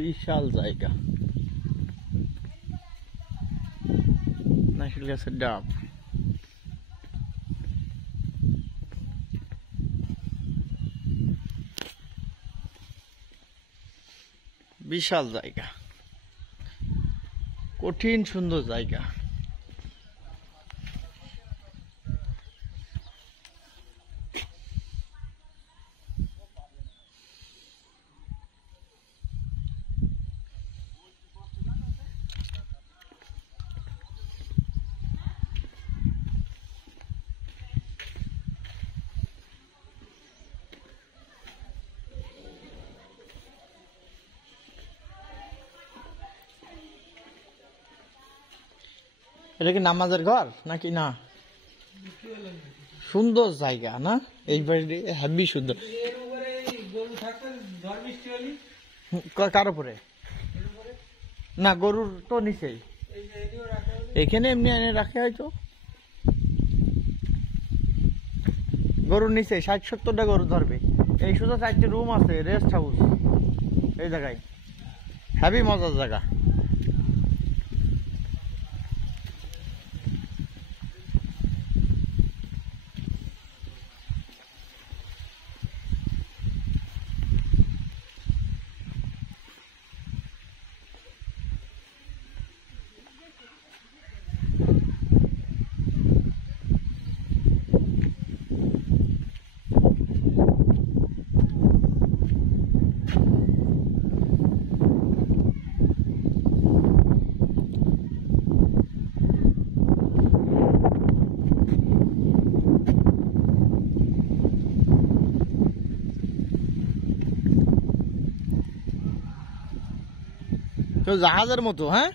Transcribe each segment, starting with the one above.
বিশাল জায়গা, নারকেল গাছের ডাব। বিশাল জায়গা, কঠিন সুন্দর জায়গা। এটা কি নামাজের ঘর নাকি? না, সুন্দর জায়গা না, এই বাড়ি হেবি সুন্দর। কার উপরে? না, গরুর তো নিচেই, এখানে এমনি এনে রাখে হয়তো। গরুর নিচে 60-70টা গরু ধরবে। এই শুধু 4টে রুম আছে, রেস্ট হাউস এই জায়গায়, হেবি মজার জায়গা। তো জাহাজের মতো, হ্যাঁ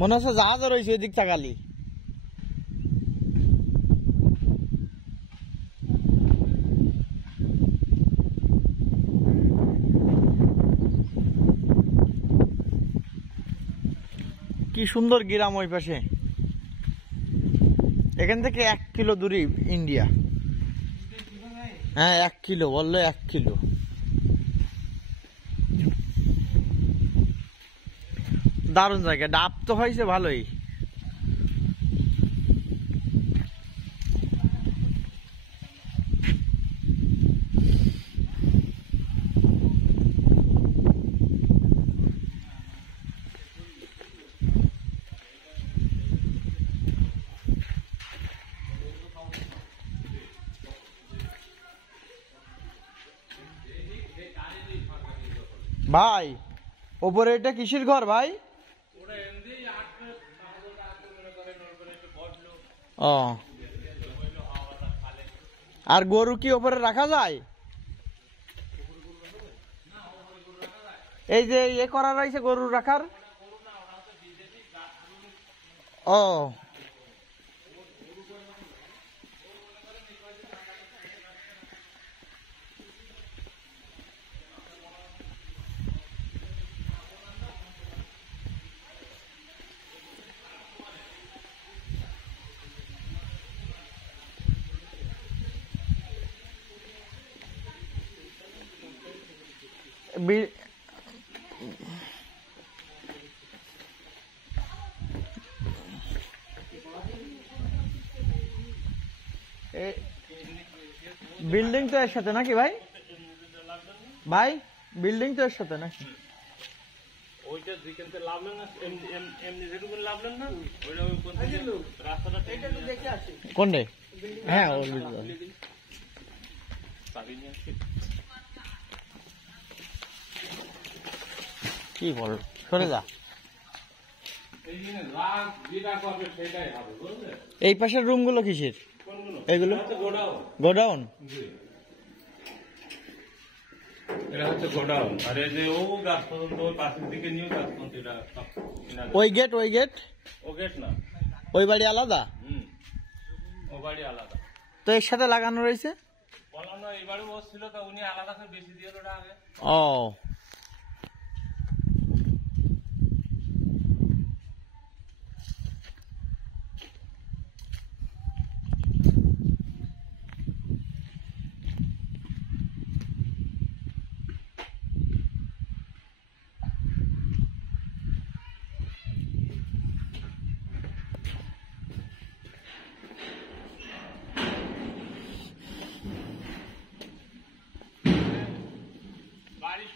মনে হচ্ছে জাহাজে রয়েছে এদিক তাকালি। কি সুন্দর গ্রাম ওই পাশে। এখান থেকে 1 কিলো দূরে ইন্ডিয়া। হ্যাঁ 1 কিলো বললো, 1 কিলো। দারুণ জায়গা, ডাব তো হয়েছে ভালোই। ভাই ওপরে এটা কিসের ঘর ভাই? ও, আর গরু কি ওপরে রাখা যায়? এই যে ইয়ে করা রয়েছে গরু রাখার। ও, বিল্ডিং তো এর সাথে নাকি ভাই? ভাই বিল্ডিং তো এর সাথে নাকি? ওইটা যেখানে লাভলেন না, এমনি যেটুকু লাভলেন না, ওইটা ওই কোন থেকে রাস্তাটা এটা তো দেখে আসি কোনটা? হ্যাঁ ওই বিল্ডিং পাবি না। কি বল, সরে যা। এই যে লাভ যেটা করবে সেটাই হবে, বুঝলে? এই পাশের রুমগুলো কিসের? কোনগুলো? এগুলো গোডাউন। গোডাউন, এটা হচ্ছে গোডাউন। আর এই যে ও গাছ পর্যন্ত ওই পাশের দিকে নিউ গাছ পর্যন্ত এটা সব। ওই গেট, ওই গেট, ও গেট না, ওই বাড়ি আলাদা। ও বাড়ি আলাদা। তো এর সাথে লাগানো রয়েছে বললাম না, এই বাড়ি ও ছিল, তা উনি আলাদা করে বেশি দিয়ে ওটা আগে। ও,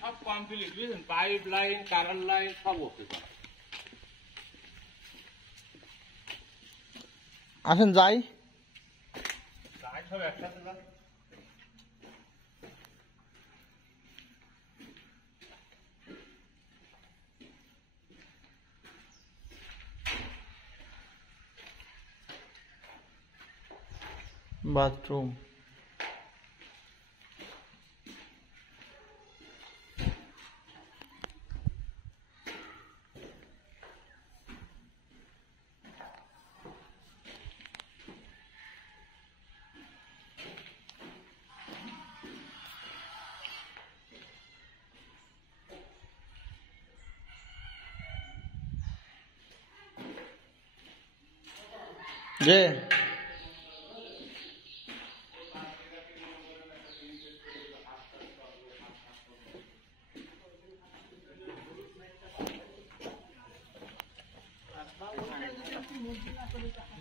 সব কমপ্লিট বুঝলেন, পাইপ লাইন, কারেন্ট লাইন সব ওকে করা। আসেন যাই, সব একসাথে যান। বাথরুম, যে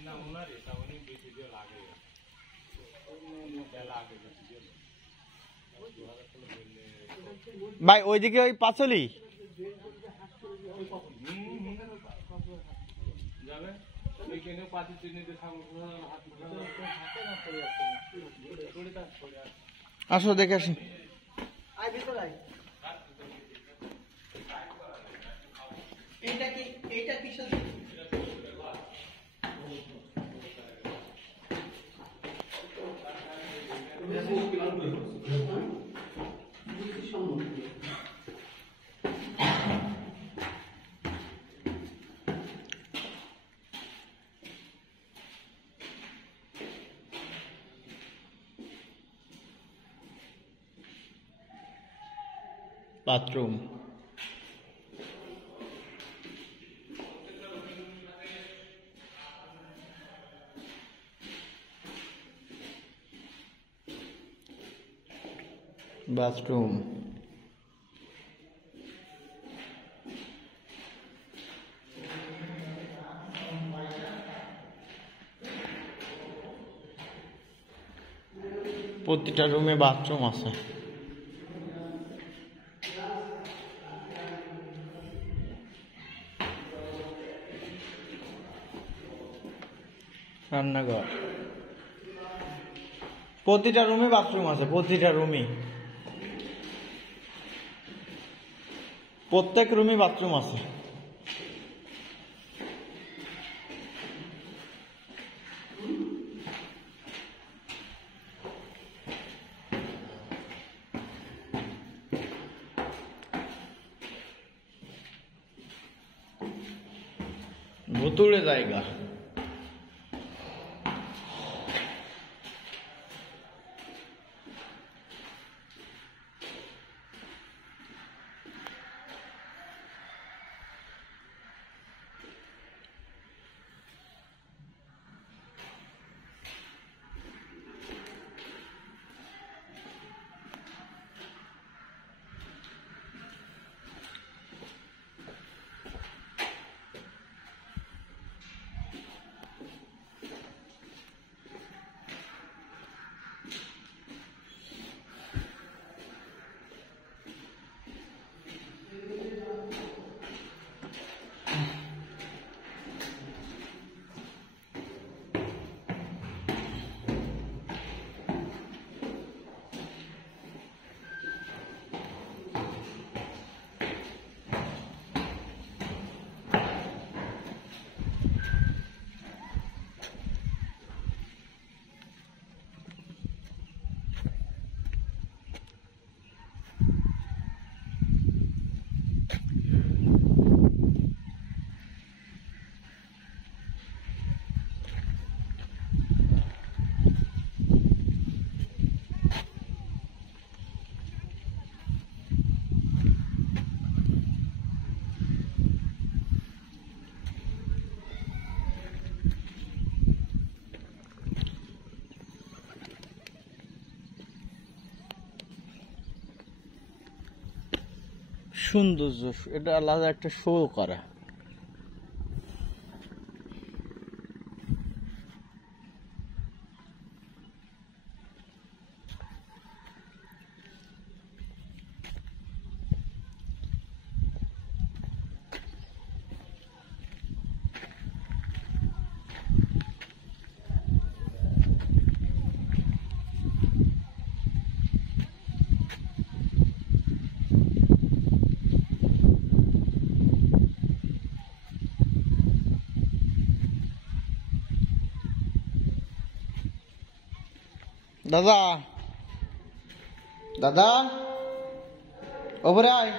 না ওনার এটা অনেক বেশি দিয়ে লাগে, লাগে বেশি দিয়ে। ভাই ওইদিকে ওই পাঁচলি যাবে এখানে পাতি চিনিতে আসো দেখে আসি। বাথরুম, বাথরুম, প্রতিটা রুমে বাথরুম আছে। রান্নাঘর, প্রতিটা রুমে বাথরুম আছে, প্রতিটা রুমে, প্রত্যেক রুমে বাথরুম আছে। ভুতুড়ে জায়গা, সৌন্দর্য, এটা আলাদা একটা শো করা। দাদা দাদা ওপরে আয়।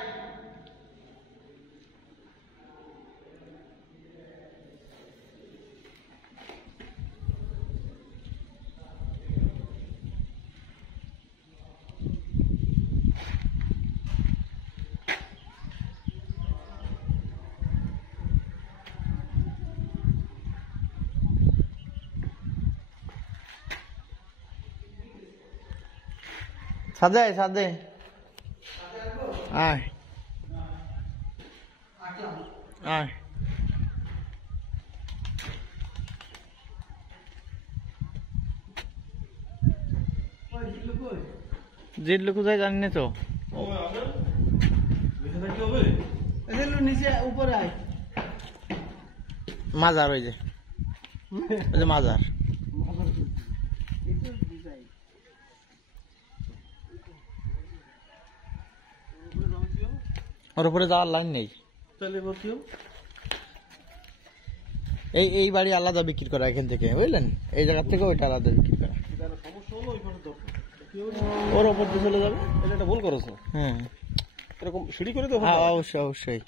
ছাদে আয়, ছাদে আয় আয়। জিতলু কোথায় জানি না তো। নিচে উপরে আয়। মাজার ওই যে মাজার। ওর উপরে যাওয়ার লাইন নেই। এই বাড়ি আলাদা বিক্রি করা এখান থেকে, বুঝলেন? এই জায়গা থেকে ওইটা আলাদা বিক্রি করা। ওর ওপর দিয়ে চলে যাবে। এটা ভুল করেছো। হ্যাঁ এরকম সিঁড়ি করে দেবো। হ্যাঁ অবশ্যই অবশ্যই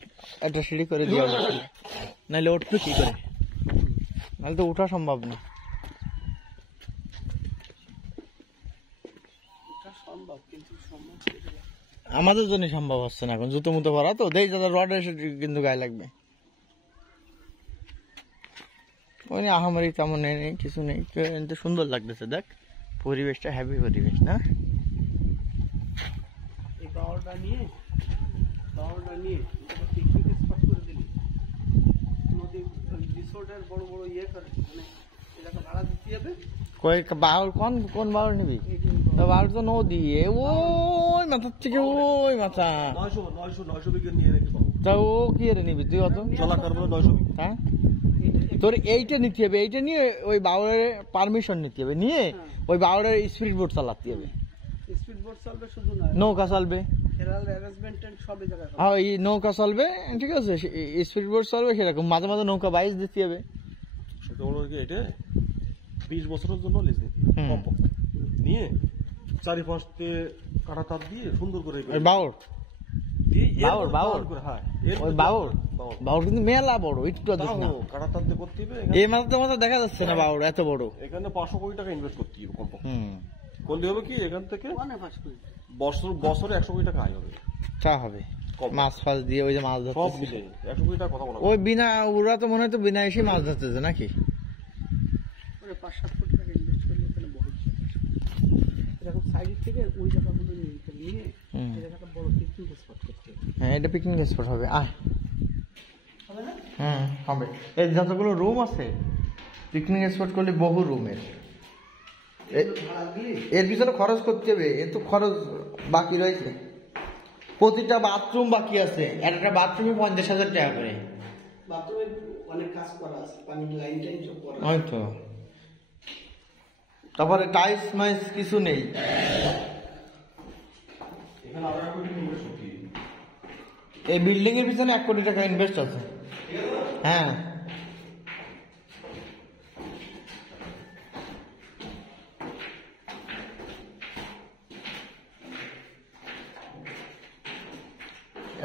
একটা সিঁড়ি করে দিয়ে নাহলে উঠবে কি করে, নাহলে তো ওঠা সম্ভব না। আমাদের জন্য সম্ভব হচ্ছে না এখন, জুতো মুতো ভরা তো দেই যাদের রড এসে কিন্তু গায়ে লাগবে। ওই আহামারি তেমন নেই, কিছু নেই, কিন্তু সুন্দর লাগতেছে। দেখ পরিবেশটা হ্যাপি পরিবেশ না। এই পাওয়ারটা নিয়ে পিকনিক স্পট করে দিলি, নদী রিসোর্টের বড় বড় ইয়ে করে, মানে এলাকা ভাড়া দিতে হবে। কই বাউল কোন বাউল নিবি? বাউল তো নদী, ওই মাথার থেকে ওই মাথা 900 বিঘা নিয়ে নাকি পাবো। তা ও কি রে নিবি তুই? অত চলা করবো 900 বিঘা। হ্যাঁ তোর এইটা নিতে হবে, এইটা নিয়ে ওই বাউলের পারমিশন নিতে হবে, নিয়ে ওই বাউলের স্পিড বোট চালাতে হবে। স্পিড বোট চলবে শুধু না, নৌকা চলবে, ফেরাল অ্যারেঞ্জমেন্ট সব জায়গায়। হ্যাঁ এই নৌকা চলবে, ঠিক আছে, স্পিড বোট চলবে, সেরকম মাঝে মাঝে নৌকা বাইচ দিতে হবে। সেটা হলো কি, এটা 20 বছরের জন্য লিজ নিতে হুম। নিয়ে চারিপাশে কাটা তার দিয়ে সুন্দর করে ওই বাউল বাউল বাউল হ্যাঁ ওই বাউল বাউল কিন্তু মেলা বড়, একটু কাটা তার দিয়ে করতে হবে। এই মাথা দেখা যাচ্ছে না বাউল এত বড়। এখানে 500 কোটি টাকা ইনভেস্ট করতে হবে কমপক্ষে। হুম করলে হবে কি, এখান থেকে অনেক ফাঁস করি বছরে 100 কোটি টাকা আয় হবে। তা হবে মাছ ফাছ দিয়ে, ওই যে মাছ সব ধরতে মিলে 100 কোটি টাকা কথা বলা। ওই বিনা, ওরা তো মনে হয় তো বিনা এসে মাছ ধরতেছে নাকি? ওরে 5-7 কোটি টাকা ইনভেস্ট করলে এখানে বহুত এরকম সাইড থেকে ওই জায়গাগুলো নিয়ে এই জায়গাটা বড় পিকনিক স্পট করতে হবে। হ্যাঁ এটা পিকনিক স্পট হবে। আয় হবে না? হবে। এই যতগুলো রুম আছে পিকনিক স্পট করলে বহু রুমের, ভাড়া দিয়ে এর পিছনে খরচ করতে হবে, এ তো খরচ বাকি রয়েছে। প্রতিটা বাথরুম বাকি আছে, একটা বাথরুমে 50,000 টাকা করে। বাথরুমে অনেক কাজ করা আছে, পানির লাইন টাইন সব করা আছে। হয়তো তারপরে টাইলস মাইস কিছু নেই। এখানে আরো 1 কোটি ইনভেস্ট করতে হবে। এই বিল্ডিং এর পিছনে 1 কোটি টাকা ইনভেস্ট আছে। হ্যাঁ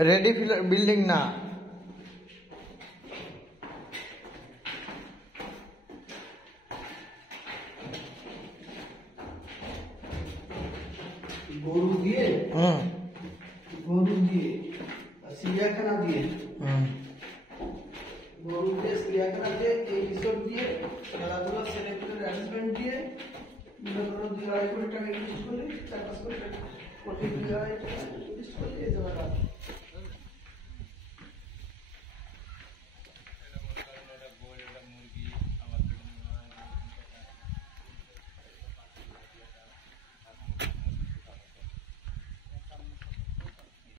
রেডি বিল্ডিং না, গরু দিয়ে চিড়িয়াখানা দিয়ে গরু দিয়ে চিড়িয়াখানা দিয়ে এই রিসোর্ট দিয়ে খেলাধুলা ছেলেপুলের অ্যারেঞ্জমেন্ট দিয়ে 2-2.5 কোটি টাকা ইনভেস্ট করলে 4-5 কোটি টাকা প্রতি 2.5 টাকা ইনভেস্ট করলে এই জায়গাটা